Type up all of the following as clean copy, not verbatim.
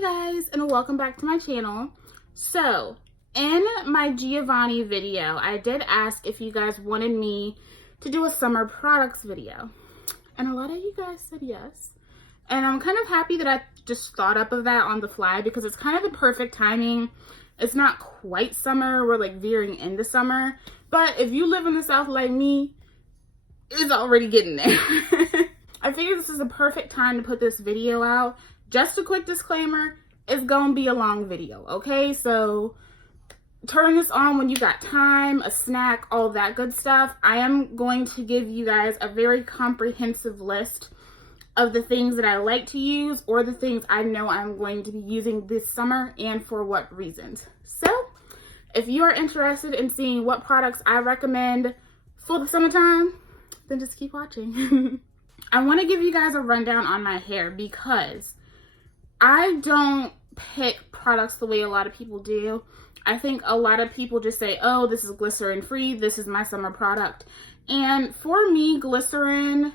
Hey guys, and welcome back to my channel. So, in my Giovanni video, I did ask if you guys wanted me to do a summer products video. And a lot of you guys said yes. And I'm kind of happy that I just thought up of that on the fly because it's kind of the perfect timing. It's not quite summer, we're like veering into summer. But if you live in the South like me, it's already getting there. I figured this is the perfect time to put this video out. Just a quick disclaimer, it's gonna be a long video, okay? So turn this on when you got time, a snack, all that good stuff. I am going to give you guys a very comprehensive list of the things that I like to use or the things I know I'm going to be using this summer and for what reasons. So if you are interested in seeing what products I recommend for the summertime, then just keep watching. I want to give you guys a rundown on my hair because I don't pick products the way a lot of people do. I think a lot of people just say, oh, this is glycerin-free, this is my summer product. And for me, glycerin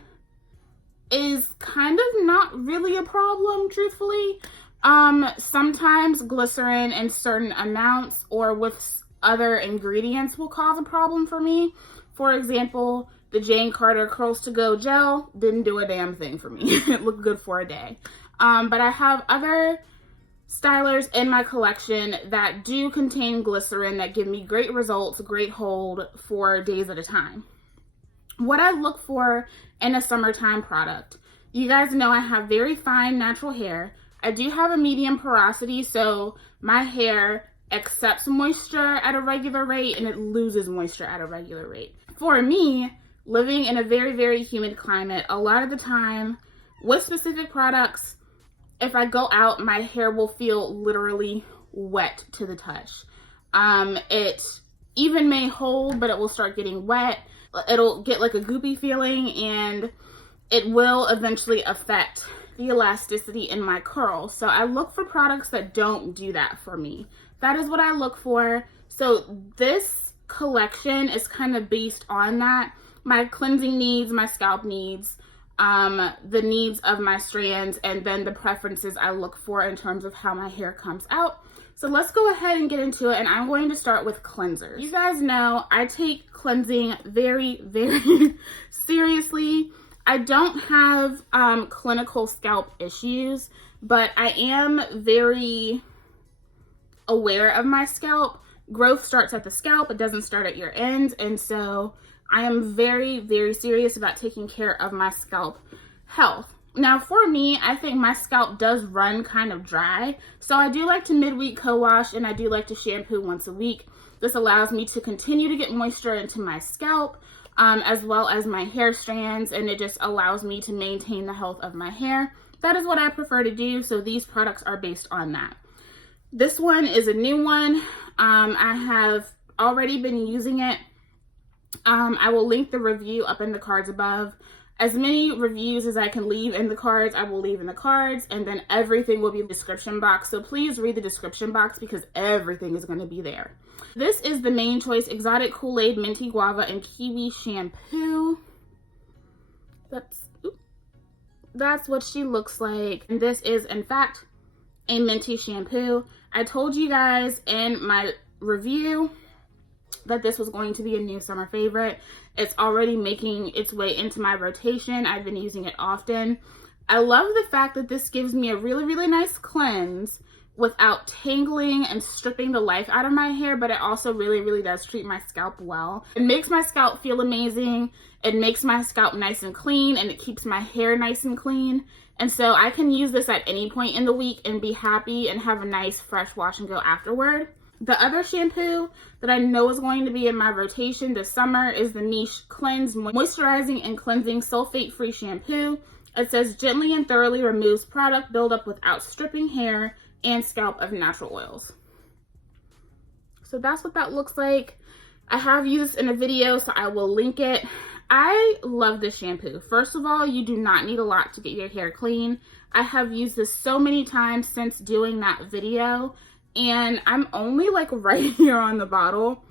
is kind of not really a problem, truthfully. Sometimes glycerin in certain amounts or with other ingredients will cause a problem for me. For example, the Jane Carter Curls to Go gel didn't do a damn thing for me. It looked good for a day. But I have other stylers in my collection that do contain glycerin that give me great results, great hold for days at a time. What I look for in a summertime product. You guys know I have very fine natural hair. I do have a medium porosity, so my hair accepts moisture at a regular rate and it loses moisture at a regular rate. For me, living in a very, very humid climate, a lot of the time with specific products, if I go out, my hair will feel literally wet to the touch. It even may hold, but it will start getting wet. It'll get like a goopy feeling and it will eventually affect the elasticity in my curls. So I look for products that don't do that for me. That is what I look for. So this collection is kind of based on that. My cleansing needs, my scalp needs, the needs of my strands, and then the preferences I look for in terms of how my hair comes out. So let's go ahead and get into it, and I'm going to start with cleansers. You guys know I take cleansing very, very seriously. I don't have clinical scalp issues, but I am very aware of my scalp. Growth starts at the scalp, it doesn't start at your ends, and so I am very, very serious about taking care of my scalp health. Now for me, I think my scalp does run kind of dry, so I do like to midweek co-wash and I do like to shampoo once a week. This allows me to continue to get moisture into my scalp as well as my hair strands, and it just allows me to maintain the health of my hair. That is what I prefer to do, so these products are based on that. This one is a new one. I have already been using it. I will link the review up in the cards above. As many reviews as I can leave in the cards, I will leave in the cards, and then everything will be in the description box. So please read the description box because everything is going to be there. This is the Main Choice Exotic Kool-Aid Minty Guava and Kiwi Shampoo. That's what she looks like. And this is, in fact, a minty shampoo. I told you guys in my review that this was going to be a new summer favorite. It's already making its way into my rotation. I've been using it often. I love the fact that this gives me a really, really nice cleanse without tangling and stripping the life out of my hair, but it also really, really does treat my scalp well. It makes my scalp feel amazing. It makes my scalp nice and clean, and it keeps my hair nice and clean. And so I can use this at any point in the week and be happy and have a nice fresh wash and go afterward. The other shampoo that I know is going to be in my rotation this summer is the Niche Cleanse Moisturizing and Cleansing Sulfate-Free Shampoo. It says gently and thoroughly removes product buildup without stripping hair and scalp of natural oils. So that's what that looks like. I have used in a video, so I will link it. I love this shampoo. First of all, you do not need a lot to get your hair clean. I have used this so many times since doing that video, and I'm only like right here on the bottle.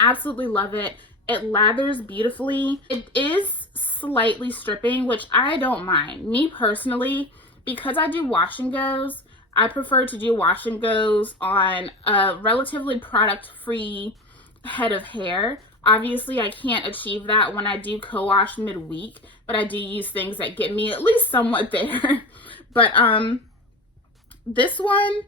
Absolutely love it. It lathers beautifully. It is slightly stripping, which I don't mind. Me personally, because I do wash and goes, I prefer to do wash and goes on a relatively product-free head of hair. Obviously, I can't achieve that when I do co-wash midweek, but I do use things that get me at least somewhat there. But this one,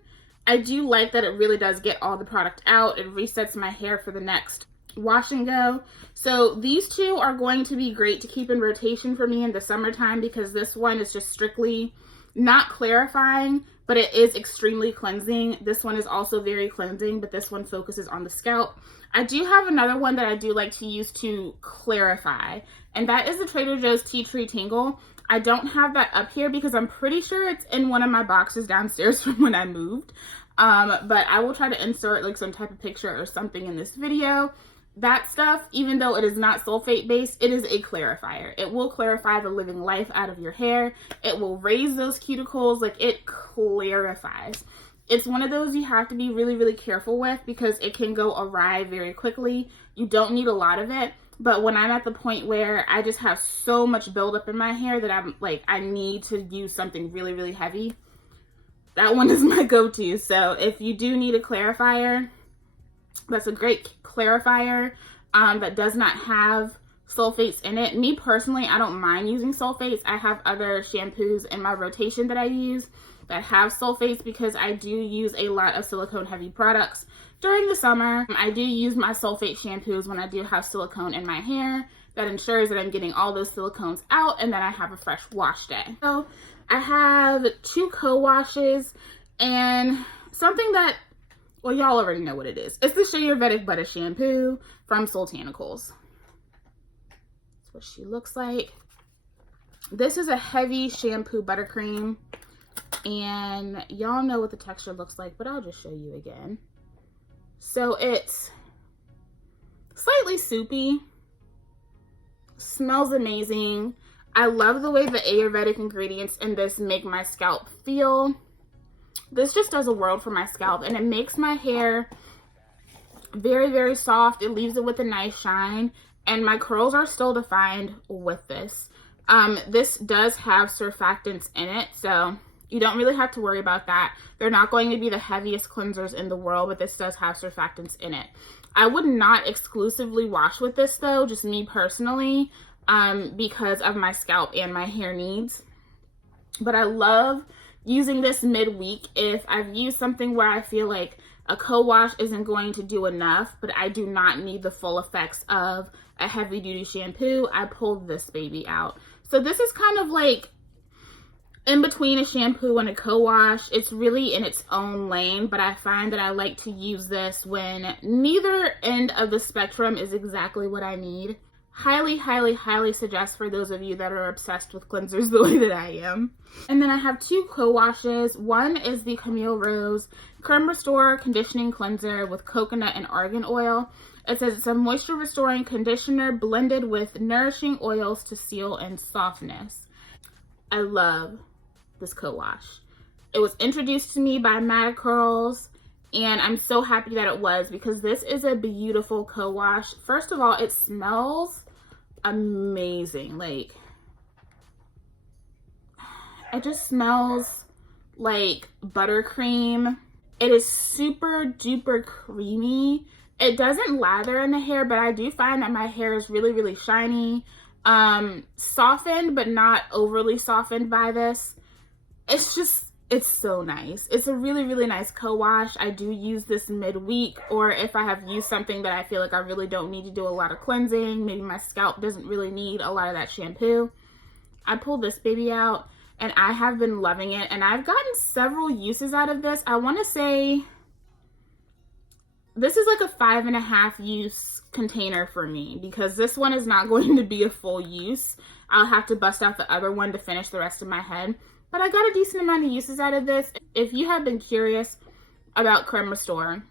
I do like that it really does get all the product out. It resets my hair for the next wash and go. So these two are going to be great to keep in rotation for me in the summertime, because this one is just strictly not clarifying, but it is extremely cleansing. This one is also very cleansing, but this one focuses on the scalp. I do have another one that I do like to use to clarify, and that is the Trader Joe's Tea Tree Tingle. I don't have that up here because I'm pretty sure it's in one of my boxes downstairs from when I moved. But I will try to insert like some type of picture or something in this video. That stuff, even though it is not sulfate based, it is a clarifier. It will clarify the living life out of your hair. It will raise those cuticles. Like, it clarifies. It's one of those you have to be really, really careful with because it can go awry very quickly. You don't need a lot of it. But when I'm at the point where I just have so much buildup in my hair that I'm like, I need to use something really, really heavy, that one is my go-to. So if you do need a clarifier, that's a great clarifier that does not have sulfates in it. Me personally, I don't mind using sulfates. I have other shampoos in my rotation that I use that have sulfates because I do use a lot of silicone heavy products during the summer. I do use my sulfate shampoos when I do have silicone in my hair. That ensures that I'm getting all those silicones out and then I have a fresh wash day. So I have 2 co-washes and something that, well, y'all already know what it is. It's the Shea Ayurvedic Butter Shampoo from Soultanicals. That's what she looks like. This is a heavy shampoo buttercream, and y'all know what the texture looks like, but I'll just show you again. So it's slightly soupy, smells amazing. I love the way the Ayurvedic ingredients in this make my scalp feel. This just does a world for my scalp, and it makes my hair very, very soft. It leaves it with a nice shine, and my curls are still defined with this. This does have surfactants in it, so you don't really have to worry about that. They're not going to be the heaviest cleansers in the world, but this does have surfactants in it. I would not exclusively wash with this though, just me personally, because of my scalp and my hair needs. But I love using this midweek if I've used something where I feel like a co-wash isn't going to do enough, but I do not need the full effects of a heavy duty shampoo. I pulled this baby out. So this is kind of like in between a shampoo and a co-wash. It's really in its own lane, but I find that I like to use this when neither end of the spectrum is exactly what I need. Highly, highly, highly suggest for those of you that are obsessed with cleansers the way that I am. And then I have 2 co-washes. One is the Camille Rose Creme Restore Conditioning Cleanser with coconut and argan oil. It says it's a moisture restoring conditioner blended with nourishing oils to seal and softness. I love this co-wash. It was introduced to me by Mad Curls, and I'm so happy that it was, because this is a beautiful co-wash. First of all, it smells amazing. Like, it just smells like buttercream. It is super duper creamy. It doesn't lather in the hair, but I do find that my hair is really, really shiny. Softened, but not overly softened by this. It's so nice. It's a really, really nice co-wash. I do use this midweek, or if I have used something that I feel like I really don't need to do a lot of cleansing, maybe my scalp doesn't really need a lot of that shampoo, I pull this baby out, and I have been loving it, and I've gotten several uses out of this. I want to say this is like a 5.5 use container for me, because this one is not going to be a full use. I'll have to bust out the other one to finish the rest of my head. But I got a decent amount of uses out of this. If you have been curious about Creme Restore,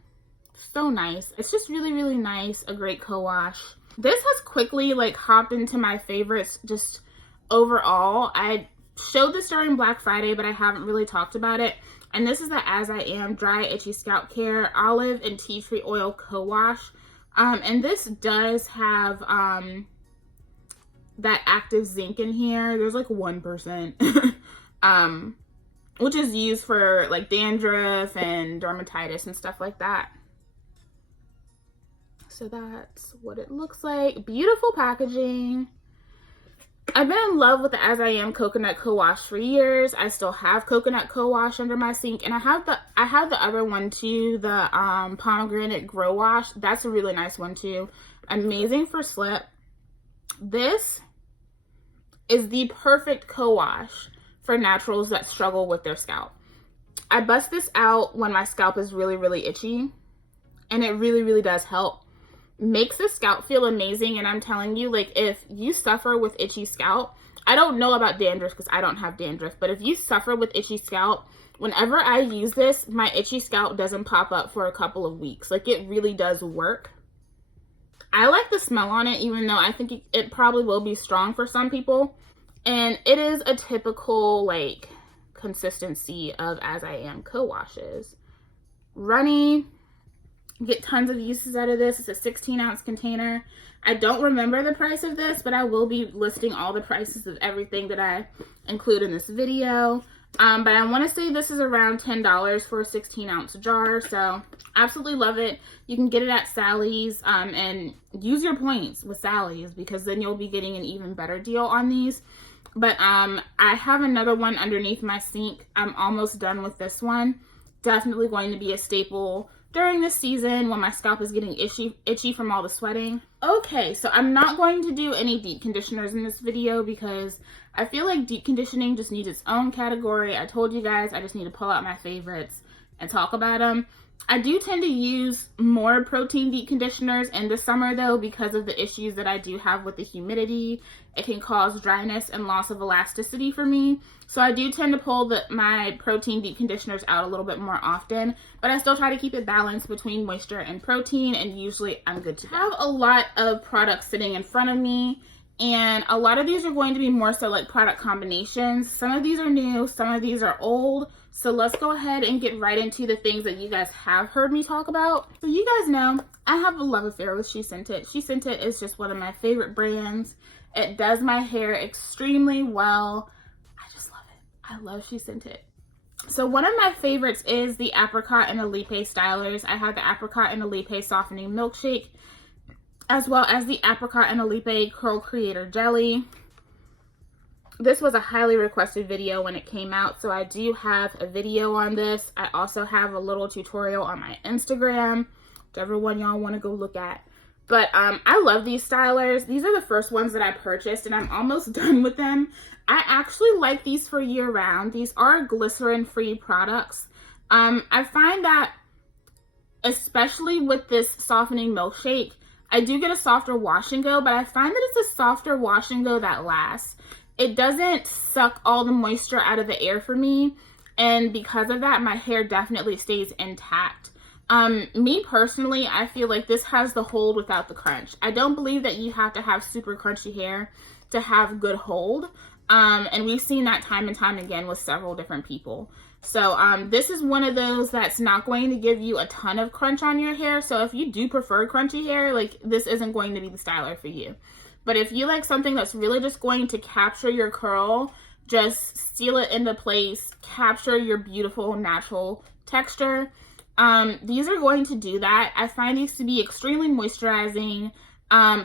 so nice. It's just really, really nice. A great co-wash. This has quickly like hopped into my favorites just overall. I showed this during Black Friday, but I haven't really talked about it. And this is the As I Am Dry Itchy Scalp Care Olive and Tea Tree Oil Co-Wash. And this does have that active zinc in here. There's like 1%. which is used for like dandruff and dermatitis and stuff like that. So that's what it looks like. Beautiful packaging. I've been in love with the As I Am Coconut Co-Wash for years. I still have Coconut Co-Wash under my sink, and I have the other one too, the Pomegranate Grow Wash. That's a really nice one too. Amazing for slip. This is the perfect co-wash for naturals that struggle with their scalp. I bust this out when my scalp is really, really itchy, and it really, really does help. Makes the scalp feel amazing, and I'm telling you, like, if you suffer with itchy scalp, I don't know about dandruff because I don't have dandruff, but if you suffer with itchy scalp, whenever I use this, my itchy scalp doesn't pop up for a couple of weeks. Like, it really does work. I like the smell on it, even though I think it probably will be strong for some people, and it is a typical, like, consistency of As I Am co-washes. Runny. Get tons of uses out of this. It's a 16-ounce container. I don't remember the price of this, but I will be listing all the prices of everything that I include in this video. But I want to say this is around $10 for a 16-ounce jar, so absolutely love it. You can get it at Sally's, and use your points with Sally's because then you'll be getting an even better deal on these. But I have another one underneath my sink. I'm almost done with this one. Definitely going to be a staple during this season when my scalp is getting itchy from all the sweating. Okay, so I'm not going to do any deep conditioners in this video because I feel like deep conditioning just needs its own category. I told you guys I just need to pull out my favorites and talk about them. I do tend to use more protein deep conditioners in the summer though because of the issues that I do have with the humidity. It can cause dryness and loss of elasticity for me. So I do tend to pull my protein deep conditioners out a little bit more often, but I still try to keep it balanced between moisture and protein, and usually I'm good to go. I have a lot of products sitting in front of me, and a lot of these are going to be more so like product combinations. Some of these are new, some of these are old. So let's go ahead and get right into the things that you guys have heard me talk about. So you guys know I have a love affair with She Sent It. She Sent It is just one of my favorite brands. It does my hair extremely well. I just love it. I love She Sent It. So one of my favorites is the Apricot and Alipe Stylers. I have the Apricot and Alipe Softening Milkshake, as well as the Apricot and Alipe Curl Creator Jelly. This was a highly requested video when it came out, so I do have a video on this. I also have a little tutorial on my Instagram, whichever one y'all want to go look at. But I love these stylers. These are the first ones that I purchased, and I'm almost done with them. I actually like these for year-round. These are glycerin-free products. I find that, especially with this softening milkshake, I do get a softer wash and go, but I find that it's a softer wash and go that lasts. It doesn't suck all the moisture out of the air for me, and because of that, my hair definitely stays intact. Me personally, I feel like this has the hold without the crunch. I don't believe that you have to have super crunchy hair to have good hold, and we've seen that time and time again with several different people. So this is one of those that's not going to give you a ton of crunch on your hair, so if you do prefer crunchy hair, like, this isn't going to be the styler for you. But if you like something that's really just going to capture your curl, just seal it into place, capture your beautiful natural texture, these are going to do that. I find these to be extremely moisturizing,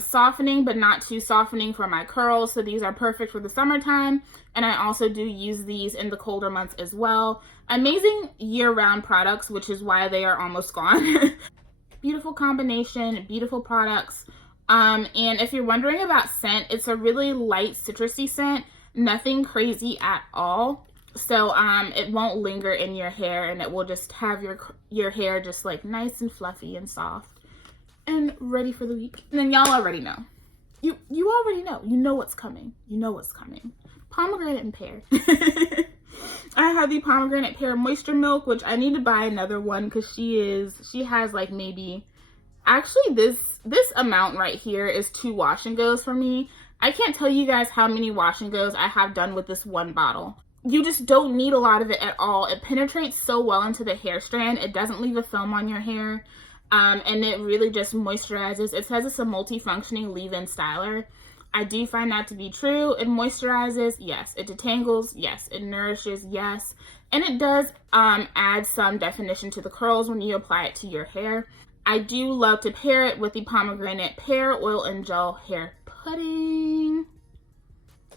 softening, but not too softening for my curls. So these are perfect for the summertime. And I also do use these in the colder months as well. Amazing year-round products, which is why they are almost gone. Beautiful combination, beautiful products. And if you're wondering about scent, it's a really light citrusy scent, nothing crazy at all. So it won't linger in your hair, and it will just have your hair just like nice and fluffy and soft and ready for the week. And then y'all already know. You already know. You know what's coming. You know what's coming. Pomegranate and pear. I have the pomegranate pear moisture milk, which I need to buy another one because she has like maybe, actually this amount right here is 2 wash and goes for me. I can't tell you guys how many wash and goes I have done with this one bottle. You just don't need a lot of it at all. It penetrates so well into the hair strand. It doesn't leave a film on your hair. And it really just moisturizes. It says it's a multifunctioning leave-in styler. I do find that to be true. It moisturizes, yes. It detangles, yes. It nourishes, yes. And it does add some definition to the curls when you apply it to your hair. I do love to pair it with the pomegranate pear oil and gel hair pudding.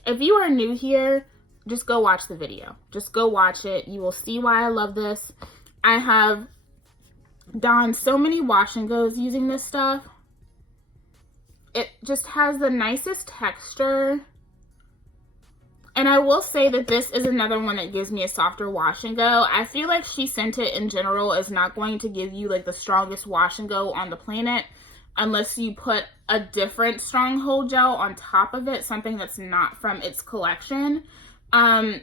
If you are new here, just go watch the video. Just go watch it. You will see why I love this. I have done so many wash and goes using this stuff. It just has the nicest texture. And I will say that this is another one that gives me a softer wash and go. I feel like She Sent It in general is not going to give you like the strongest wash and go on the planet unless you put a different stronghold gel on top of it, something that's not from its collection.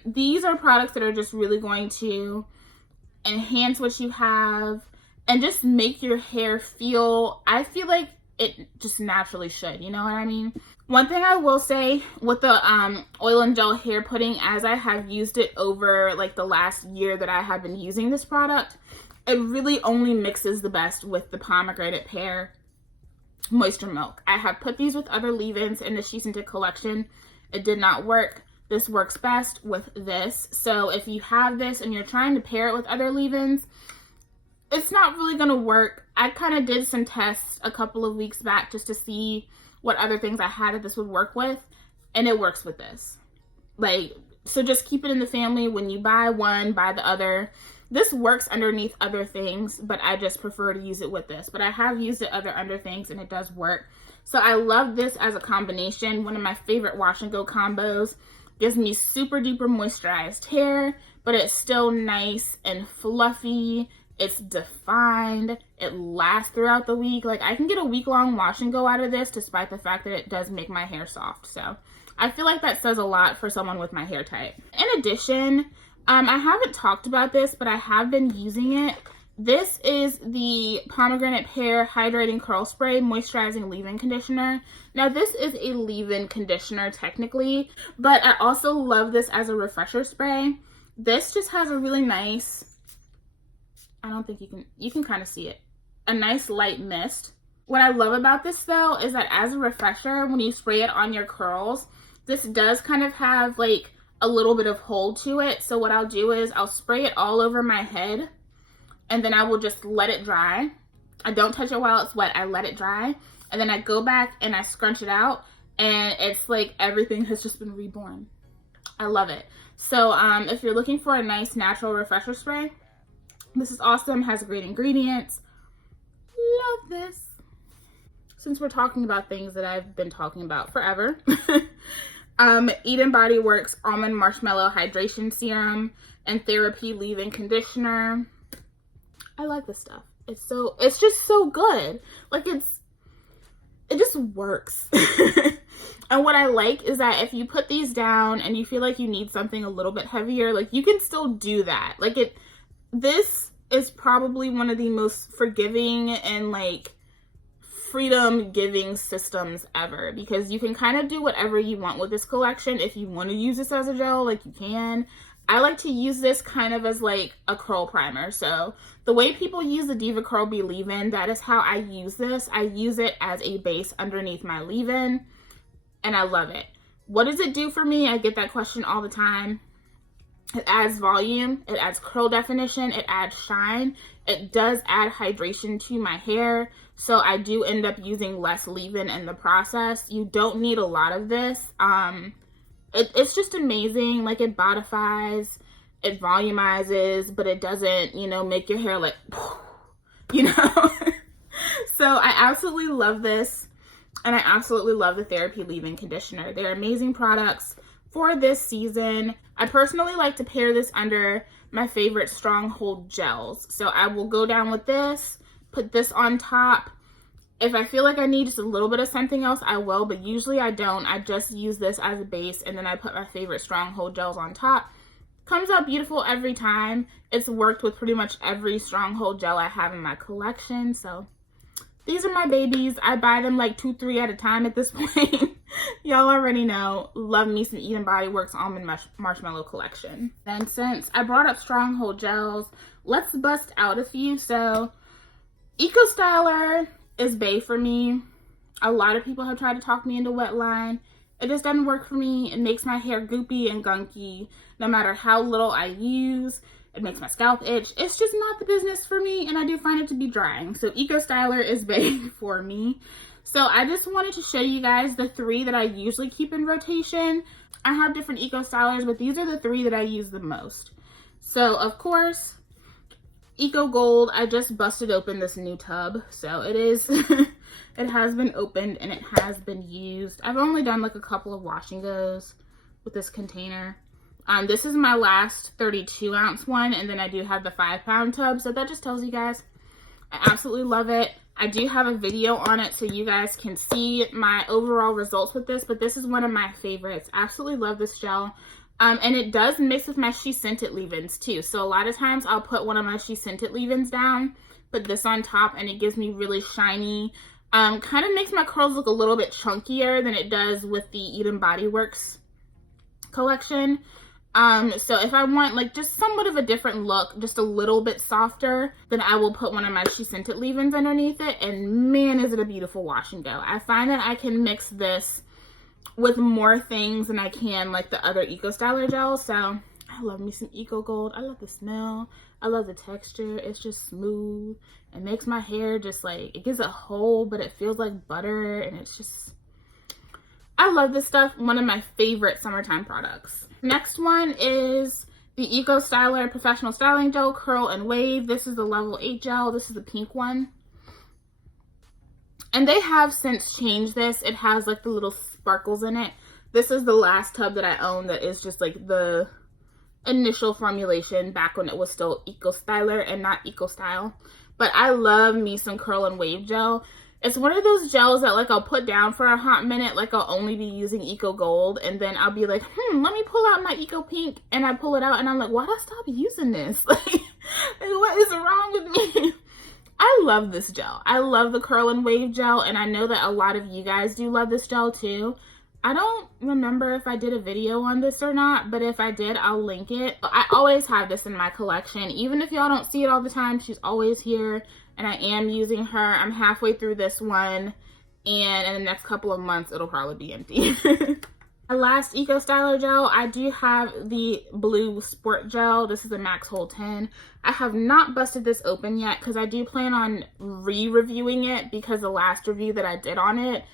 These are products that are just really going to enhance what you have and just make your hair feel, I feel like it just naturally should, you know what I mean? One thing I will say with the oil and gel hair pudding, as I have used it over like the last year that I have been using this product, it really only mixes the best with the pomegranate pear moisture milk. I have put these with other leave-ins in the She Sent It collection. It did not work. This works best with this. So if you have this and you're trying to pair it with other leave-ins, it's not really going to work. I kind of did some tests a couple of weeks back just to see what other things I had that this would work with, and it works with this. Like, so just keep it in the family. When you buy one, buy the other. This works underneath other things, but I just prefer to use it with this. But I have used it other things, and it does work. So I love this as a combination. One of my favorite wash and go combos. Gives me super duper moisturized hair, but it's still nice and fluffy. It's defined. It lasts throughout the week. Like, I can get a week-long wash and go out of this despite the fact that it does make my hair soft. So I feel like that says a lot for someone with my hair type. In addition, I haven't talked about this, but I have been using it. This is the pomegranate pear hydrating curl spray moisturizing leave-in conditioner. Now, this is a leave-in conditioner technically, but I also love this as a refresher spray. This just has a really nice, I don't think you can kind of see it, a nice light mist. What I love about this though is that as a refresher, when you spray it on your curls, this does kind of have like a little bit of hold to it. So what I'll do is I'll spray it all over my head and then I will just let it dry. I don't touch it while it's wet. I let it dry and then I go back and I scrunch it out and it's like everything has just been reborn. I love it. So if you're looking for a nice natural refresher spray, this is awesome. Has great ingredients. Love this. Since we're talking about things that I've been talking about forever, Eden Body Works Almond Marshmallow Hydration Serum and Therapy Leave-In Conditioner. I like this stuff. It's just so good. Like, it just works. And what I like is that if you put these down and you feel like you need something a little bit heavier, like, you can still do that. Like, this is probably one of the most forgiving and like freedom giving systems ever, because you can kind of do whatever you want with this collection. If you want to use this as a gel, like, you can. I like to use this kind of as like a curl primer. So the way people use the Diva Curl Bee leave-in, that is how I use this. I use it as a base underneath my leave-in and I love it. What does it do for me? I get that question all the time. It adds volume, it adds curl definition, it adds shine. It does add hydration to my hair, so I do end up using less leave-in in the process. You don't need a lot of this. It's just amazing. Like, it bodifies, it volumizes, but it doesn't, you know, make your hair like, you know. So I absolutely love this, and I absolutely love the Therapy Leave-In Conditioner. They're amazing products for this season. I personally like to pair this under my favorite stronghold gels. So I will go down with this, put this on top. If I feel like I need just a little bit of something else, I will, but usually I don't. I just use this as a base and then I put my favorite stronghold gels on top. Comes out beautiful every time. It's worked with pretty much every stronghold gel I have in my collection. So these are my babies. I buy them like 2-3 at a time at this point. Y'all already know. Love me some Eden Body Works Almond Marshmallow Collection. Then since I brought up stronghold gels, let's bust out a few. So Eco Styler is bae for me. A lot of people have tried to talk me into Wetline. It just doesn't work for me. It makes my hair goopy and gunky no matter how little I use. It makes my scalp itch. It's just not the business for me, and I do find it to be drying. So Eco Styler is big for me. So I just wanted to show you guys the 3 that I usually keep in rotation. I have different Eco Stylers, but these are the 3 that I use the most. So of course, Eco Gold, I just busted open this new tub. So it is, it has been opened and it has been used. I've only done like a couple of wash and goes with this container. This is my last 32 ounce one, and then I do have the 5-pound tub. So that just tells you guys, I absolutely love it. I do have a video on it so you guys can see my overall results with this, but this is one of my favorites. Absolutely love this gel. And it does mix with my She Scented leave-ins too. So a lot of times I'll put one of my She Scented leave-ins down, put this on top, and it gives me really shiny, kind of makes my curls look a little bit chunkier than it does with the Eden Body Works collection. So if I want like just somewhat of a different look, just a little bit softer, then I will put one of my She Scented leave-ins underneath it, and man, is it a beautiful wash and go. I find that I can mix this with more things than I can like the other Eco Styler gels. So I love me some Eco Gold. I love the smell. I love the texture. It's just smooth. It makes my hair just like, it gives a hold, but it feels like butter, and it's just, I love this stuff. One of my favorite summertime products. Next one is the Eco Styler Professional Styling Gel Curl and Wave. This is the level 8 gel. This is the pink one. And they have since changed this. It has like the little sparkles in it. This is the last tub that I own that is just like the initial formulation back when it was still Eco Styler and not Eco Style. But I love me some Curl and Wave gel. It's one of those gels that like I'll put down for a hot minute, like I'll only be using Eco Gold, and then I'll be like, let me pull out my Eco Pink, and I pull it out and I'm like, why'd I stop using this? Like, what is wrong with me? I love this gel. I love the Curl and Wave gel, and I know that a lot of you guys do love this gel too. I don't remember if I did a video on this or not, but if I did, I'll link it. I always have this in my collection. Even if y'all don't see it all the time, she's always here, and I am using her. I'm halfway through this one, and in the next couple of months, it'll probably be empty. My last Eco Styler gel, I do have the blue Sport Gel. This is a Max Hold 10. I have not busted this open yet because I do plan on re-reviewing it because the last review that I did on it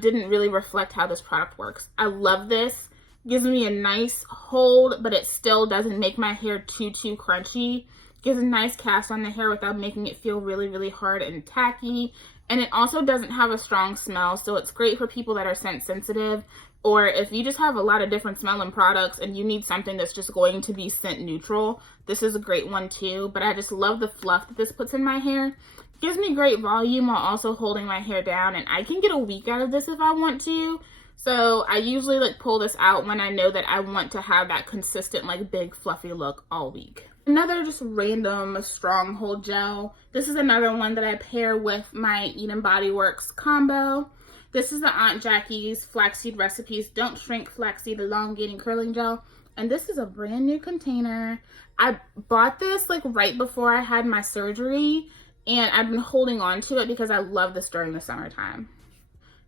didn't really reflect how this product works. I love this. Gives me a nice hold, but it still doesn't make my hair too crunchy. Gives a nice cast on the hair without making it feel really hard and tacky. And it also doesn't have a strong smell, so it's great for people that are scent sensitive, or if you just have a lot of different smelling products and you need something that's just going to be scent neutral, this is a great one too. But I just love the fluff that this puts in my hair. It gives me great volume while also holding my hair down, and I can get a week out of this if I want to. So I usually like pull this out when I know that I want to have that consistent like big fluffy look all week. Another just random stronghold gel. This is another one that I pair with my Eden Body Works combo. This is the Aunt Jackie's Flaxseed Recipes Don't Shrink Flaxseed Elongating Curling Gel. And this is a brand new container. I bought this like right before I had my surgery, and I've been holding on to it because I love this during the summertime.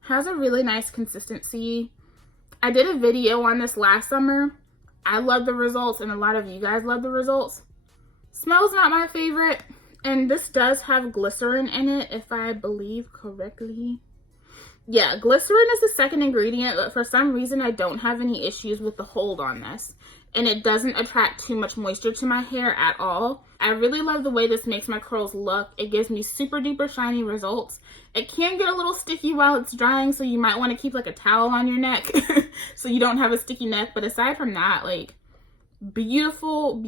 Has a really nice consistency. I did a video on this last summer. I love the results, and a lot of you guys love the results. Smells not my favorite, and this does have glycerin in it, if I believe correctly. Yeah, glycerin is the second ingredient, but for some reason I don't have any issues with the hold on this, and it doesn't attract too much moisture to my hair at all. I really love the way this makes my curls look. It gives me super duper shiny results. It can get a little sticky while it's drying, so you might want to keep like a towel on your neck so you don't have a sticky neck. But aside from that, like, beautiful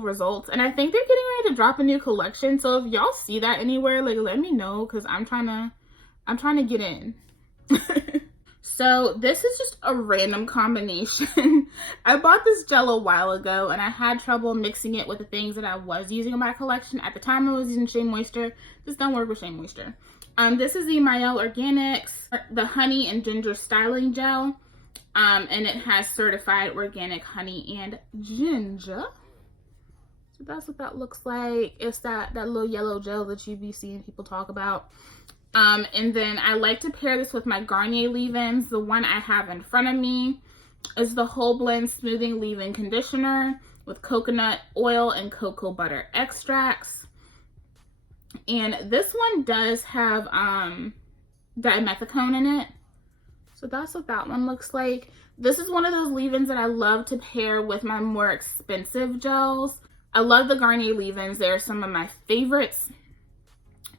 results. And I think they're getting ready to drop a new collection, so if y'all see that anywhere, like, let me know, because I'm trying to get in. So this is just a random combination. I bought this gel a while ago, and I had trouble mixing it with the things that I was using in my collection. At the time I was using Shea Moisture. This don't work with Shea Moisture. This is the Mielle Organics, the Honey and Ginger Styling Gel. And it has certified organic honey and ginger. So that's what that looks like. It's that little yellow gel that you be seeing people talk about. And then I like to pair this with my Garnier leave-ins. The one I have in front of me is the Whole Blend Smoothing Leave-In Conditioner with coconut oil and cocoa butter extracts. And this one does have dimethicone in it. So that's what that one looks like. This is one of those leave-ins that I love to pair with my more expensive gels. I love the Garnier leave-ins. They're some of my favorites.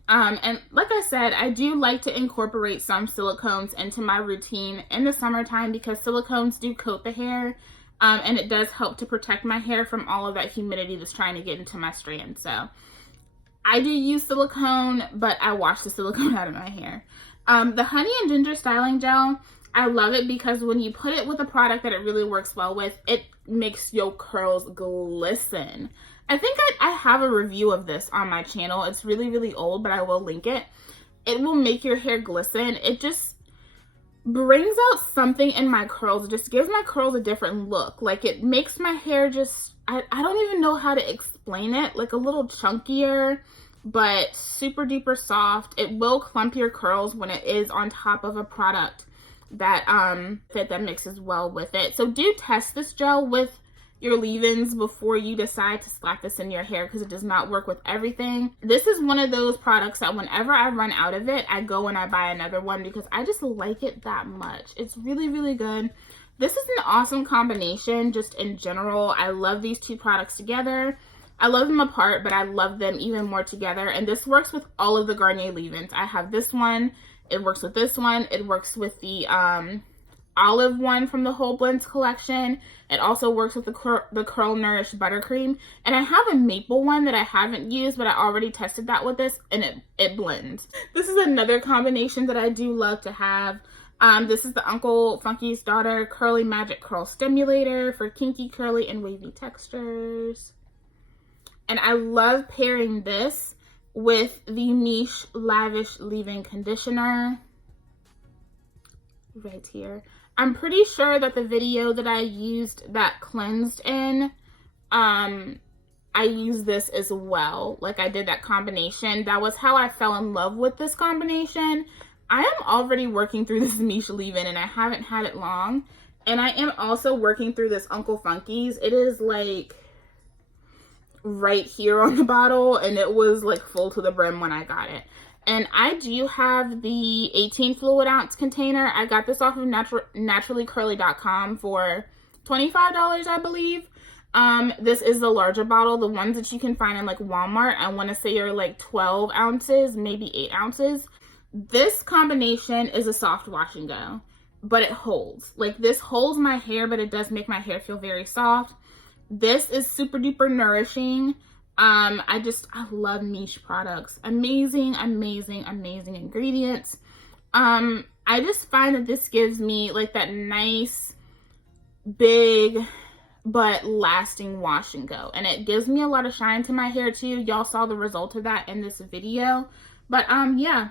And like I said, I do like to incorporate some silicones into my routine in the summertime because silicones do coat the hair, and it does help to protect my hair from all of that humidity that's trying to get into my strands. So I do use silicone, but I wash the silicone out of my hair. The Honey and Ginger Styling Gel, I love it because when you put it with a product that it really works well with, it makes your curls glisten. I think I have a review of this on my channel. It's really, really old, but I will link it. It will make your hair glisten. It just brings out something in my curls. It just gives my curls a different look. Like, it makes my hair just, I don't even know how to explain it. Like, a little chunkier, but super duper soft. It will clump your curls when it is on top of a product that that mixes well with it. So do test this gel with your leave-ins before you decide to slap this in your hair, because it does not work with everything. This is one of those products that whenever I run out of it, I go and I buy another one because I just like it that much. It's really, really good. This is an awesome combination just in general. I love these two products together. I love them apart, but I love them even more together. And this works with all of the Garnier leave-ins. I have this one. It works with this one. It works with the olive one from the Whole Blends collection. It also works with the Curl Nourish Buttercream. And I have a maple one that I haven't used, but I already tested that with this, and it blends. This is another combination that I do love to have. This is the Uncle Funky's Daughter Curly Magic Curl Stimulator for kinky, curly, and wavy textures. And I love pairing this with the Niche Lavish Leave-In Conditioner right here. I'm pretty sure that the video that I used that cleansed in, I used this as well. Like, I did that combination. That was how I fell in love with this combination. I am already working through this Niche leave-in, and I haven't had it long. And I am also working through this Uncle Funky's. It is like right here on the bottle, and it was like full to the brim when I got it. And I do have the 18 fluid ounce container. I got this off of naturallycurly.com for $25, I believe. This is the larger bottle. The ones that you can find in like Walmart, I want to say are like 12 ounces, maybe 8 ounces. This combination is a soft wash and go, but it holds. Like, this holds my hair, but it does make my hair feel very soft. This is super duper nourishing. I love niche products. Amazing, amazing, amazing ingredients. I just find that this gives me like that nice, big, but lasting wash and go. And it gives me a lot of shine to my hair too. Y'all saw the result of that in this video. But yeah.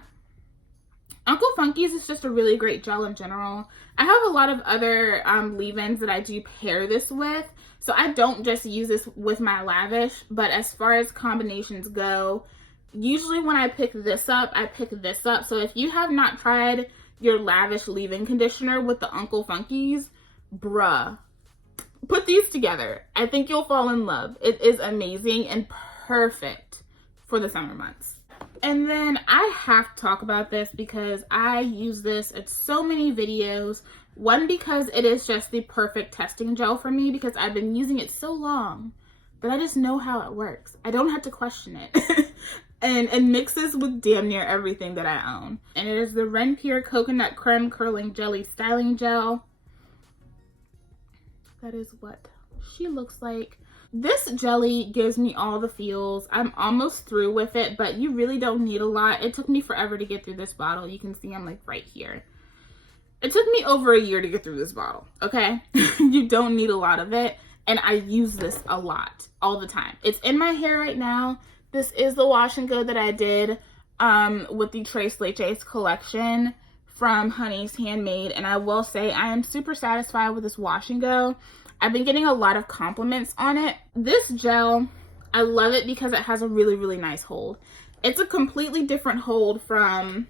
Uncle Funky's is just a really great gel in general. I have a lot of other leave-ins that I do pair this with. So I don't just use this with my Lavish, but as far as combinations go, usually when I pick this up, I pick this up. So if you have not tried your Lavish leave-in conditioner with the Uncle Funky's, bruh, put these together. I think you'll fall in love. It is amazing and perfect for the summer months. And then I have to talk about this because I use this in so many videos. One, because it is just the perfect testing gel for me because I've been using it so long that I just know how it works. I don't have to question it. and it mixes with damn near everything that I own. And it is the Renpure Coconut Creme Curling Jelly Styling Gel. That is what she looks like. This jelly gives me all the feels. I'm almost through with it, but you really don't need a lot. It took me forever to get through this bottle. You can see I'm like right here. It took me over a year to get through this bottle, okay? You don't need a lot of it, and I use this a lot, all the time. It's in my hair right now. This is the wash and go that I did with the Tres Leches collection from Honey's Handmade, and I will say I am super satisfied with this wash and go. I've been getting a lot of compliments on it. This gel, I love it because it has a really, really nice hold. It's a completely different hold from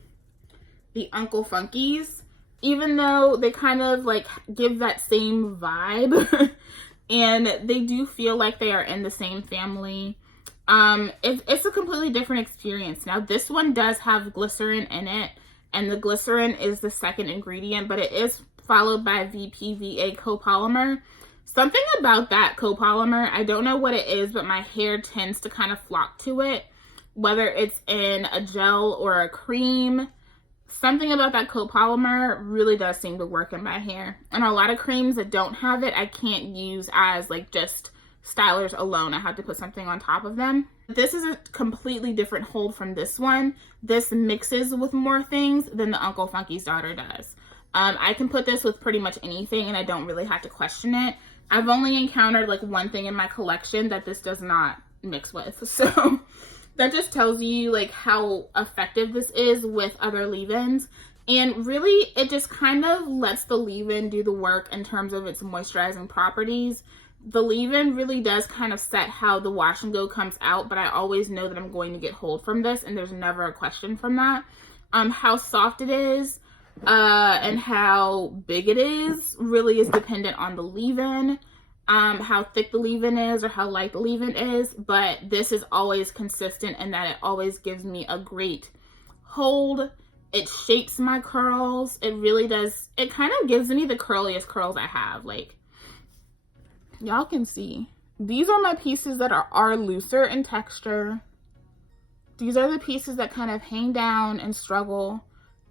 the Uncle Funkies, even though they kind of like give that same vibe and they do feel like they are in the same family. It's a completely different experience. Now, this one does have glycerin in it, and the glycerin is the second ingredient, but it is followed by VPVA copolymer. Something about that copolymer, I don't know what it is, but my hair tends to kind of flock to it, whether it's in a gel or a cream. Something about that copolymer really does seem to work in my hair. And a lot of creams that don't have it, I can't use as like just stylers alone. I have to put something on top of them. This is a completely different hold from this one. This mixes with more things than the Uncle Funky's daughter does. I can put this with pretty much anything and I don't really have to question it. I've only encountered like one thing in my collection that this does not mix with. So that just tells you like how effective this is with other leave-ins. And really, it just kind of lets the leave-in do the work in terms of its moisturizing properties. The leave-in really does kind of set how the wash and go comes out, but I always know that I'm going to get hold from this, and there's never a question from that. How soft it is and how big it is really is dependent on the leave-in. How thick the leave-in is or how light the leave-in is, but this is always consistent in that it always gives me a great hold. It shapes my curls. It really does. It kind of gives me the curliest curls I have. Like, y'all can see. These are my pieces that are looser in texture. These are the pieces that kind of hang down and struggle,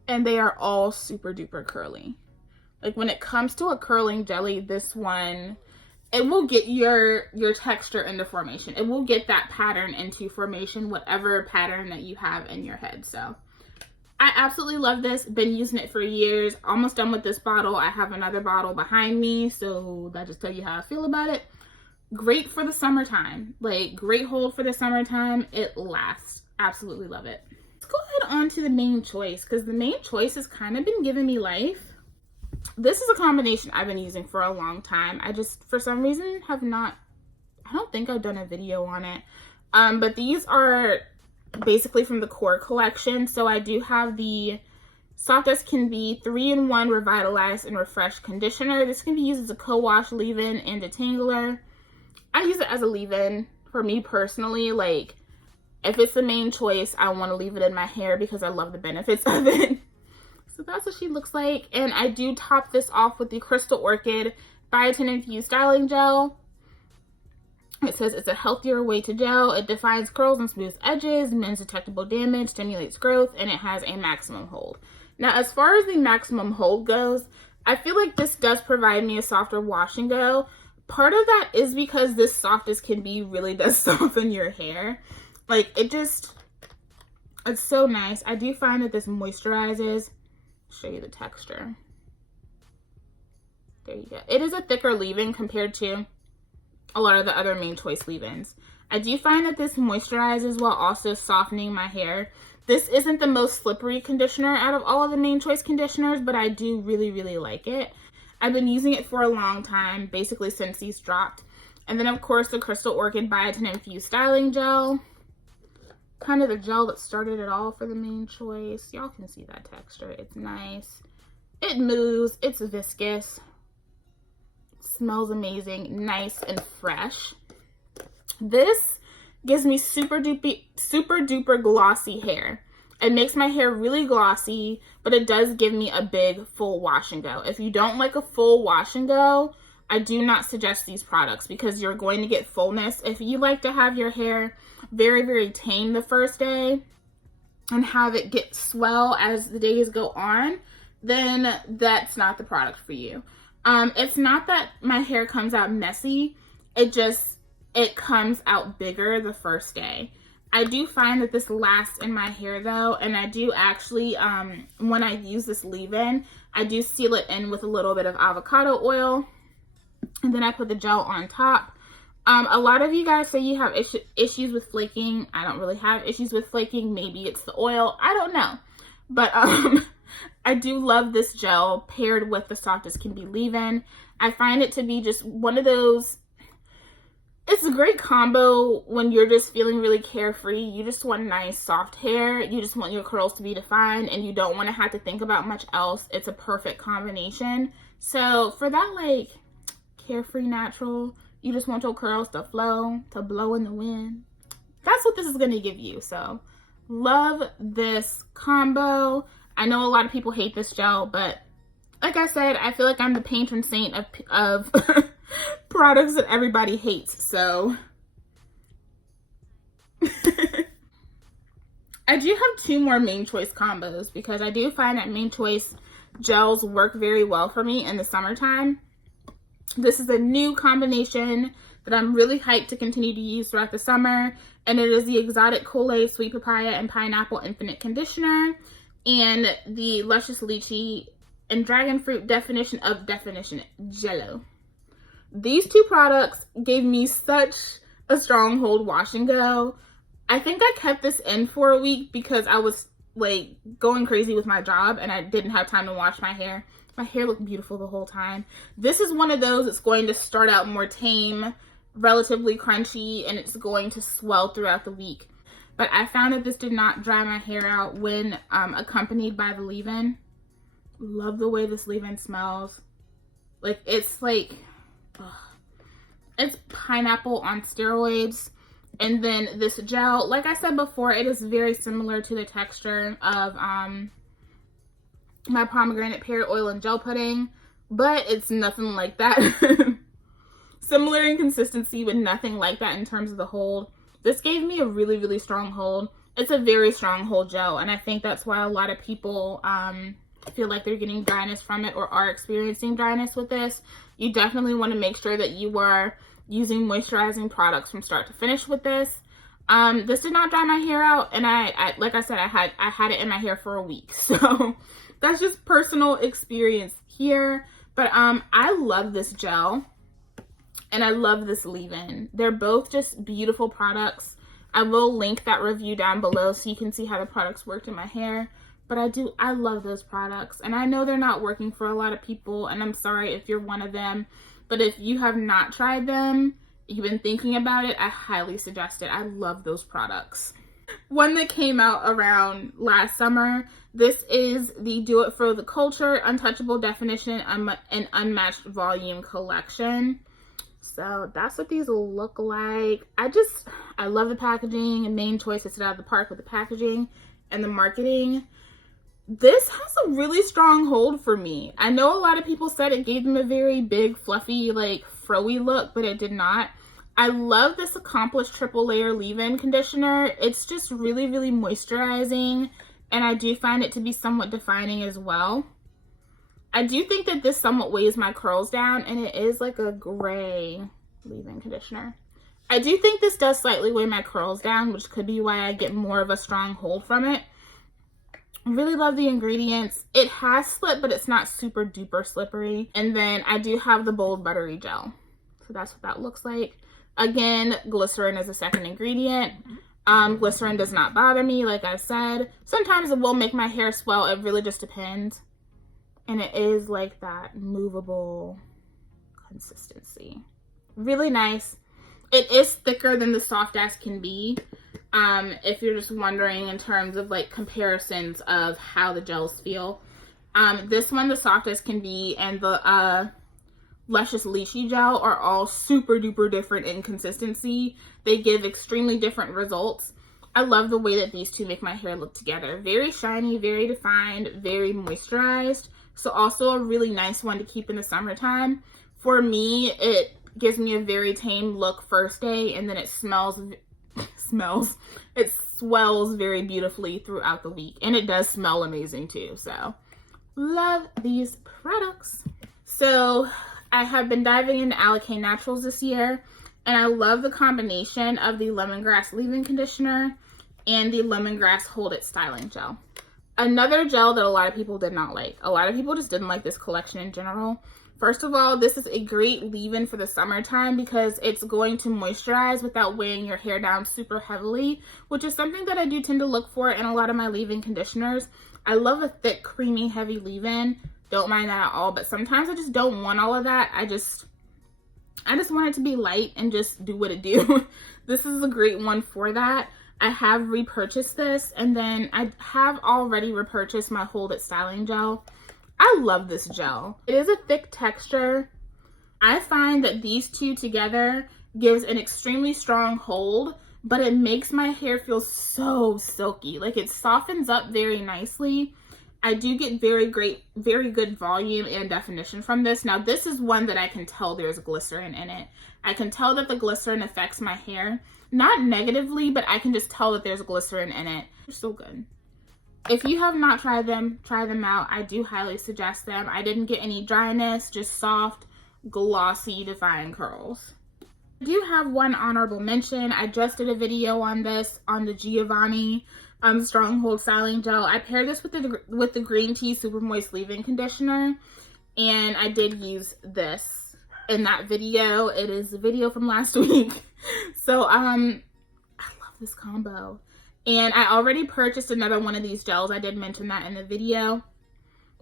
and they are all super duper curly. Like when it comes to a curling jelly, this one, it will get your texture into formation. It will get that pattern into formation, whatever pattern that you have in your head. So I absolutely love this. Been using it for years. Almost done with this bottle. I have another bottle behind me, so that just tells you how I feel about it. Great for the summertime. Like, great hold for the summertime. It lasts. Absolutely love it. Let's go ahead on to the main choice, because the main choice has kind of been giving me life. This is a combination I've been using for a long time. I just, for some reason, have not, I don't think I've done a video on it. But these are basically from the Core collection. So I do have the Soft as Can Be 3-in-1 Revitalize and Refresh Conditioner. This can be used as a co-wash, leave-in, and detangler. I use it as a leave-in. For me personally, like, if it's the main choice, I want to leave it in my hair because I love the benefits of it. So that's what she looks like. And I do top this off with the Crystal Orchid Biotin Infused Styling Gel. It says it's a healthier way to gel. It defines curls and smooths edges, mends detectable damage, stimulates growth, and it has a maximum hold. Now, as far as the maximum hold goes, I feel like this does provide me a softer wash and go. Part of that is because this Soft as Can Be really does soften your hair. Like, it's so nice. I do find that this moisturizes. Show you the texture. There you go. It is a thicker leave-in compared to a lot of the other main choice leave-ins. I do find that this moisturizes while also softening my hair. This isn't the most slippery conditioner out of all of the main choice conditioners, but I do really, really like it. I've been using it for a long time, basically since these dropped. And then, of course, the Crystal Orchid Biotin Infused Styling Gel. Kind of the gel that started it all for the main choice. Y'all can see that texture. It's nice. It moves. It's viscous. Smells amazing. Nice and fresh. This gives me super duper glossy hair. It makes my hair really glossy, but it does give me a big full wash and go. If you don't like a full wash and go, I do not suggest these products because you're going to get fullness. If you like to have your hair very, very tame the first day and have it get swell as the days go on, then that's not the product for you. It's not that my hair comes out messy. It comes out bigger the first day. I do find that this lasts in my hair though, and I do actually, when I use this leave-in, I do seal it in with a little bit of avocado oil, and then I put the gel on top. A lot of you guys say you have issues with flaking. I don't really have issues with flaking. Maybe it's the oil. I don't know. But I do love this gel paired with the Soft as Can Be leave-in. I find it to be just one of those, It's a great combo when you're just feeling really carefree. You just want nice, soft hair. You just want your curls to be defined, and you don't want to have to think about much else. It's a perfect combination. So for that, like, carefree natural, you just want your curls to flow, to blow in the wind. That's what this is going to give you. So love this combo. I know a lot of people hate this gel, but like I said, I feel like I'm the patron saint of products that everybody hates. So I do have two more Main Choice combos because I do find that Main Choice gels work very well for me in the summertime. This is a new combination that I'm really hyped to continue to use throughout the summer, and it is the Exotic Kool-Aid Sweet Papaya and Pineapple Infinite Conditioner and the Luscious Lychee and Dragon Fruit Definition Jello. These two products gave me such a stronghold wash and go. I think I kept this in for a week because I was like going crazy with my job and I didn't have time to wash my hair. My hair looked beautiful the whole time. This is one of those that's going to start out more tame, relatively crunchy, and it's going to swell throughout the week. But I found that this did not dry my hair out when accompanied by the leave-in. Love the way this leave-in smells. Like, it's like, it's pineapple on steroids. And then this gel, like I said before, it is very similar to the texture of my pomegranate pear oil and gel pudding, but it's nothing like that. Similar in consistency, but nothing like that in terms of the hold. This gave me a really, really strong hold. It's a very strong hold gel, and I think that's why a lot of people feel like they're getting dryness from it or are experiencing dryness with this. You definitely want to make sure that you are using moisturizing products from start to finish with this. This did not dry my hair out, and I like I said, I had it in my hair for a week. So that's just personal experience here. But I love this gel and I love this leave-in. They're both just beautiful products. I will link that review down below so you can see how the products worked in my hair. But I love those products, and I know they're not working for a lot of people, and I'm sorry if you're one of them. But if you have not tried them, you've been thinking about it, I highly suggest it. I love those products. One that came out around last summer, this is the Do It For The Culture Untouchable Definition and Unmatched Volume Collection. So that's what these look like. I love the packaging, and Main Choice hits it out of the park with the packaging and the marketing. This has a really strong hold for me. I know a lot of people said it gave them a very big, fluffy, like, fro-y look, but it did not. I love this Accomplished Triple Layer Leave-In Conditioner. It's just really, really moisturizing, and I do find it to be somewhat defining as well. I do think that this somewhat weighs my curls down, and it is like a gray leave-in conditioner. I do think this does slightly weigh my curls down, which could be why I get more of a strong hold from it. Really love the ingredients. It has slip, but it's not super duper slippery. And then I do have the Bold Buttery Gel. So that's what that looks like. Again, glycerin is a second ingredient. Glycerin does not bother me, like I said. Sometimes it will make my hair swell. It really just depends. And it is like that movable consistency. Really nice. It is thicker than the Soft As Can Be. If you're just wondering in terms of like comparisons of how the gels feel. This one, the Soft As Can Be, and the Luscious Lychee Gel are all super duper different in consistency. They give extremely different results. I love the way that these two make my hair look together. Very shiny, very defined, very moisturized. So also a really nice one to keep in the summertime. For me, it gives me a very tame look first day, and then it it swells very beautifully throughout the week, and it does smell amazing too. So love these products. So I have been diving into Alikay Naturals this year, and I love the combination of the Lemongrass Leave-In Conditioner and the Lemongrass Hold It Styling Gel. Another gel that a lot of people did not like. A lot of people just didn't like this collection in general. First of all, this is a great leave-in for the summertime because it's going to moisturize without weighing your hair down super heavily, which is something that I do tend to look for in a lot of my leave-in conditioners. I love a thick, creamy, heavy leave-in. Don't mind that at all, but sometimes I just don't want all of that. I just want it to be light and just do what it do. This is a great one for that. I have repurchased this, and then I have already repurchased my Hold It Styling Gel. I love this gel. It is a thick texture. I find that these two together gives an extremely strong hold, but it makes my hair feel so silky. Like, it softens up very nicely. I do get very good volume and definition from this. Now, this is one that I can tell there's glycerin in it. I can tell that the glycerin affects my hair. Not negatively, but I can just tell that there's glycerin in it. They're so good. If you have not tried them, try them out. I do highly suggest them. I didn't get any dryness, just soft, glossy, defined curls. I do have one honorable mention. I just did a video on this, on the Giovanni Stronghold Styling Gel. I paired this with the Green Tea Super Moist Leave-In Conditioner, and I did use this in that video. It is a video from last week. So, I love this combo. And I already purchased another one of these gels. I did mention that in the video.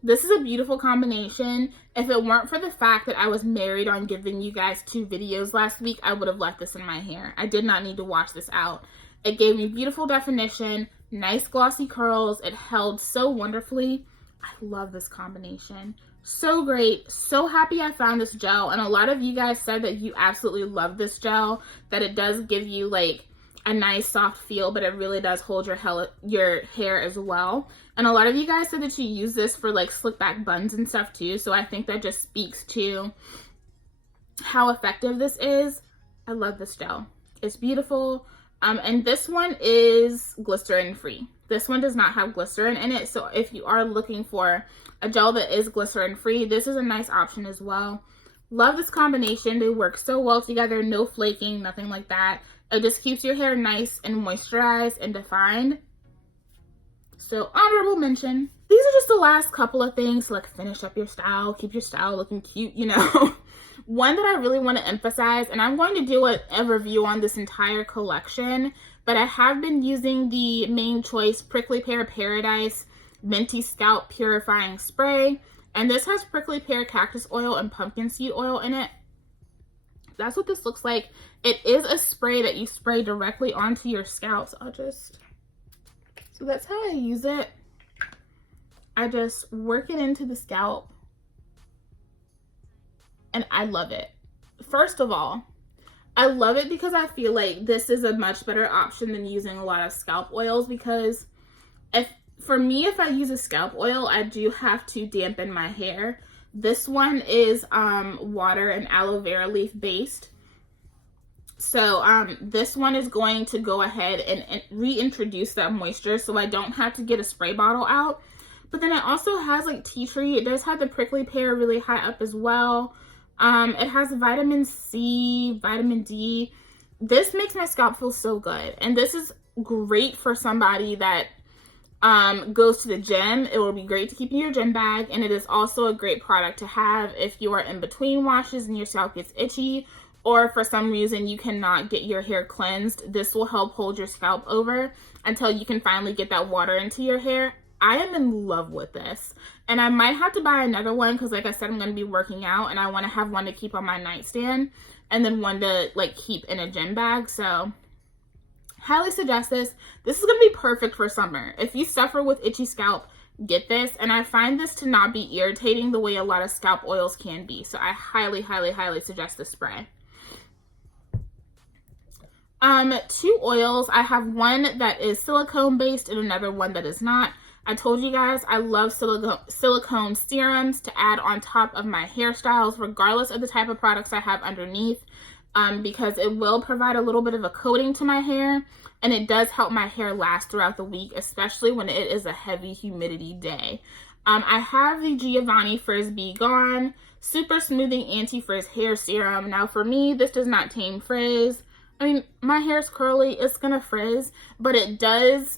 This is a beautiful combination. If it weren't for the fact that I was married on giving you guys 2 videos last week, I would have left this in my hair. I did not need to wash this out. It gave me beautiful definition, nice glossy curls. It held so wonderfully. I love this combination. So great. So happy I found this gel. And a lot of you guys said that you absolutely love this gel, that it does give you like a nice soft feel, but it really does hold your hair as well. And a lot of you guys said that you use this for like slick back buns and stuff too. So I think that just speaks to how effective this is. I love this gel. It's beautiful. And this one is glycerin-free. This one does not have glycerin in it. So if you are looking for a gel that is glycerin-free, this is a nice option as well. Love this combination. They work so well together. No flaking, nothing like that. It just keeps your hair nice and moisturized and defined. So honorable mention. These are just the last couple of things to like finish up your style, keep your style looking cute, you know. One that I really want to emphasize, and I'm going to do a review on this entire collection, but I have been using the Main Choice Prickly Pear Paradise Minty Scalp Purifying Spray. And this has prickly pear cactus oil and pumpkin seed oil in it. That's what this looks like. It is a spray that you spray directly onto your scalp. So that's how I use it. I just work it into the scalp. And I love it. First of all, I love it because I feel like this is a much better option than using a lot of scalp oils, because for me, if I use a scalp oil, I do have to dampen my hair. This one is water and aloe vera leaf based. So this one is going to go ahead and reintroduce that moisture, so I don't have to get a spray bottle out. But then it also has like tea tree. It does have the prickly pear really high up as well. It has vitamin C, vitamin D. This makes my scalp feel so good. And this is great for somebody that goes to the gym. It will be great to keep in your gym bag. And it is also a great product to have if you are in between washes and your scalp gets itchy, or for some reason you cannot get your hair cleansed. This will help hold your scalp over until you can finally get that water into your hair. I am in love with this, and I might have to buy another one because, like I said, I'm going to be working out and I want to have one to keep on my nightstand and then one to like keep in a gym bag. So highly suggest this. This is going to be perfect for summer. If you suffer with itchy scalp, get this. And I find this to not be irritating the way a lot of scalp oils can be. So I highly, highly, highly suggest this spray. 2 oils. I have one that is silicone based and another one that is not. I told you guys I love silicone serums to add on top of my hairstyles, regardless of the type of products I have underneath, because it will provide a little bit of a coating to my hair, and it does help my hair last throughout the week, especially when it is a heavy humidity day. I have the Giovanni Frizz Be Gone Super Smoothing Anti-Frizz Hair Serum. Now for me, this does not tame frizz. I mean, my hair is curly, it's gonna frizz, but it does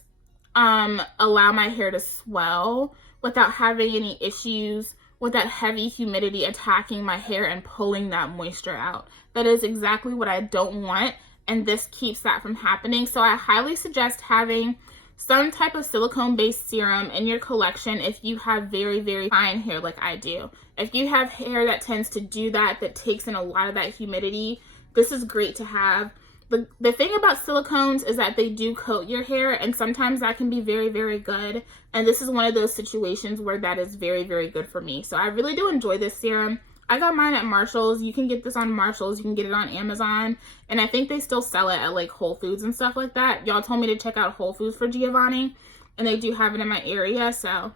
allow my hair to swell without having any issues with that heavy humidity attacking my hair and pulling that moisture out. That is exactly what I don't want, and this keeps that from happening. So I highly suggest having some type of silicone-based serum in your collection if you have very, very fine hair like I do. If you have hair that tends to do that, that takes in a lot of that humidity, this is great to have. The thing about silicones is that they do coat your hair, and sometimes that can be very, very good. And this is one of those situations where that is very, very good for me. So I really do enjoy this serum. I got mine at Marshall's. You can get this on Marshall's. You can get it on Amazon. And I think they still sell it at like Whole Foods and stuff like that. Y'all told me to check out Whole Foods for Giovanni, and they do have it in my area. So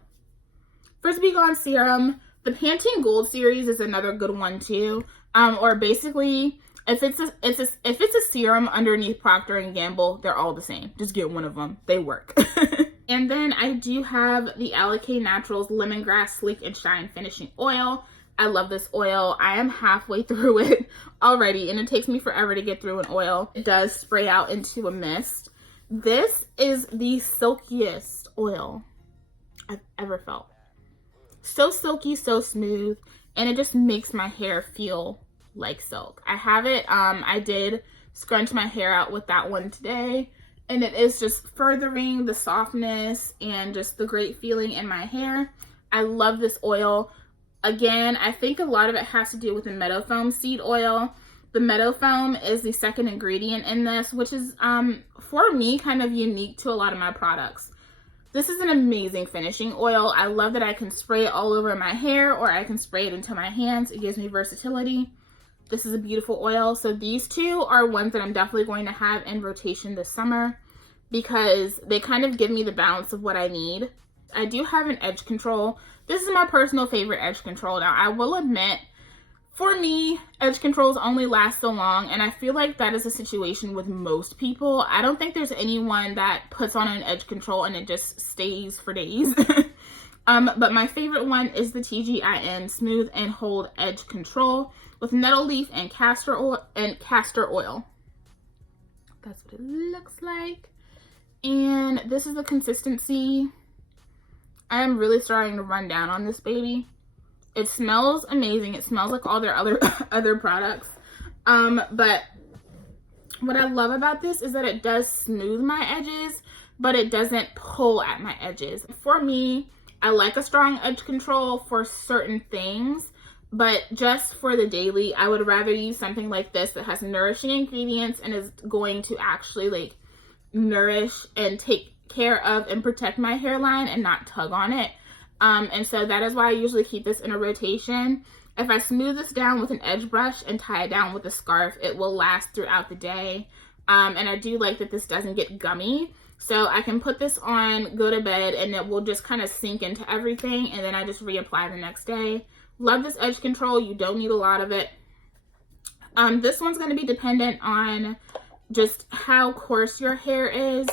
Frisbee Gone serum. The Pantene Gold series is another good one too. Or basically, if it's a serum underneath Procter & Gamble, they're all the same. Just get one of them. They work. And then I do have the Alikay Naturals Lemongrass Sleek and Shine Finishing Oil. I love this oil. I am halfway through it already, and it takes me forever to get through an oil. It does spray out into a mist. This is the silkiest oil I've ever felt. So silky, so smooth, and it just makes my hair feel like silk. I have it. I did scrunch my hair out with that one today, and it is just furthering the softness and just the great feeling in my hair. I love this oil. Again, I think a lot of it has to do with the meadow foam seed oil. The meadow foam is the second ingredient in this, which is, for me, kind of unique to a lot of my products. This is an amazing finishing oil. I love that I can spray it all over my hair, or I can spray it into my hands. It gives me versatility. This is a beautiful oil. So these two are ones that I'm definitely going to have in rotation this summer because they kind of give me the balance of what I need. I do have an edge control. This is my personal favorite edge control. Now, I will admit, for me, edge controls only last so long, and I feel like that is a situation with most people. I don't think there's anyone that puts on an edge control and it just stays for days. But my favorite one is the TGIN Smooth and Hold Edge Control with nettle leaf and castor oil. That's what it looks like. And this is the consistency. I am really starting to run down on this baby. It smells amazing. It smells like all their other products. But what I love about this is that it does smooth my edges, but it doesn't pull at my edges. For me, I like a strong edge control for certain things, but just for the daily, I would rather use something like this that has nourishing ingredients and is going to actually like nourish and take care of and protect my hairline and not tug on it. And so that is why I usually keep this in a rotation. If I smooth this down with an edge brush and tie it down with a scarf, it will last throughout the day. And I do like that this doesn't get gummy. So I can put this on, go to bed, and it will just kind of sink into everything. And then I just reapply the next day. Love this edge control. You don't need a lot of it. This one's going to be dependent on just how coarse your hair is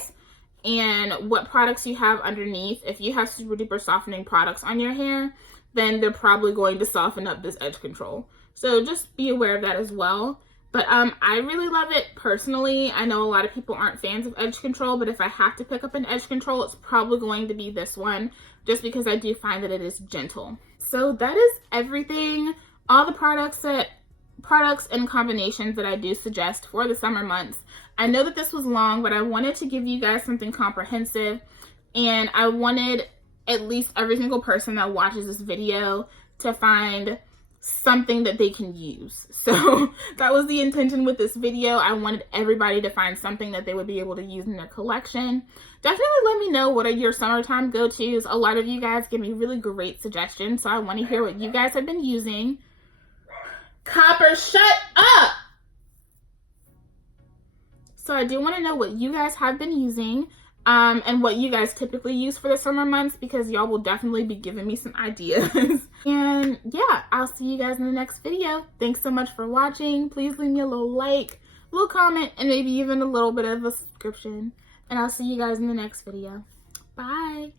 and what products you have underneath. If you have super duper softening products on your hair, then they're probably going to soften up this edge control. So just be aware of that as well. But I really love it personally. I know a lot of people aren't fans of edge control, but if I have to pick up an edge control, it's probably going to be this one, just because I do find that it is gentle. So that is everything. All the products and combinations that I do suggest for the summer months. I know that this was long, but I wanted to give you guys something comprehensive, and I wanted at least every single person that watches this video to find something that they can use. So that was the intention with this video. I wanted everybody to find something that they would be able to use in their collection. Definitely let me know what are your summertime go-tos. A lot of you guys give me really great suggestions, so I want to hear what you guys have been using. Copper, shut up! So I do want to know what you guys have been using and what you guys typically use for the summer months, because y'all will definitely be giving me some ideas. And yeah, I'll see you guys in the next video. Thanks so much for watching. Please leave me a little like, a little comment, and maybe even a little bit of a subscription. And I'll see you guys in the next video. Bye.